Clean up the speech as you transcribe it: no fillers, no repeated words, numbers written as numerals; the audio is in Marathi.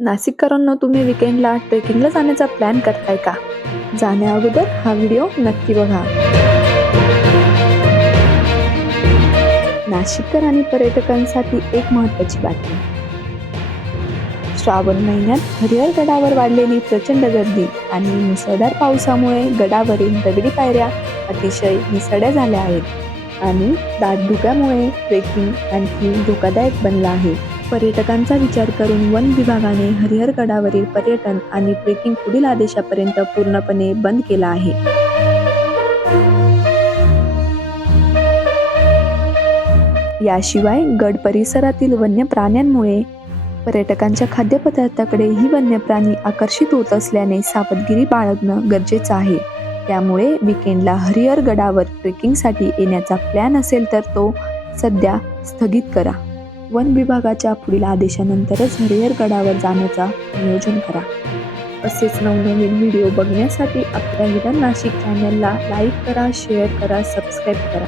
नाशिककरांनो, तुम्ही वीकेंडला ट्रेकिंगला जाण्याचा प्लॅन करताय का? जाण्या अगोदर हा व्हिडिओ नक्की बघा. नाशिककर आणि पर्यटकांसाठी एक महत्त्वाची बातमी. श्रावण महिन्यात हरिहर गडावर वाढलेली प्रचंड गर्दी आणि मुसळधार पावसामुळे गडावरील दगडी पायऱ्या अतिशय निसरड्या झाल्या आहेत आणि दाट धुक्यामुळे ट्रेकिंग आणखी धोकादायक बनला आहे. पर्यटकांचा विचार करून वन विभागाने हरिहर गडावरील पर्यटन आणि ट्रेकिंग पुढील आदेशापर्यंत पूर्णपणे बंद केला आहे. याशिवाय गड परिसरातील वन्य प्राण्यांमुळे पर्यटकांच्या खाद्यपदार्थाकडे ही वन्य प्राणी आकर्षित होत असल्याने सावधगिरी बाळगणं गरजेचं आहे. त्यामुळे वीकेंडला हरिहर गडावर ट्रेकिंगसाठी येण्याचा प्लॅन असेल तर तो सध्या स्थगित करा. वन विभागाच्या पुढील आदेशानंतरच हरिहर गडावर जाण्याचा नियोजन करा. असेच नवनवीन व्हिडिओ बघण्यासाठी आपल्या हिडन नाशिक चॅनलला लाईक करा, शेअर करा, सबस्क्राईब करा.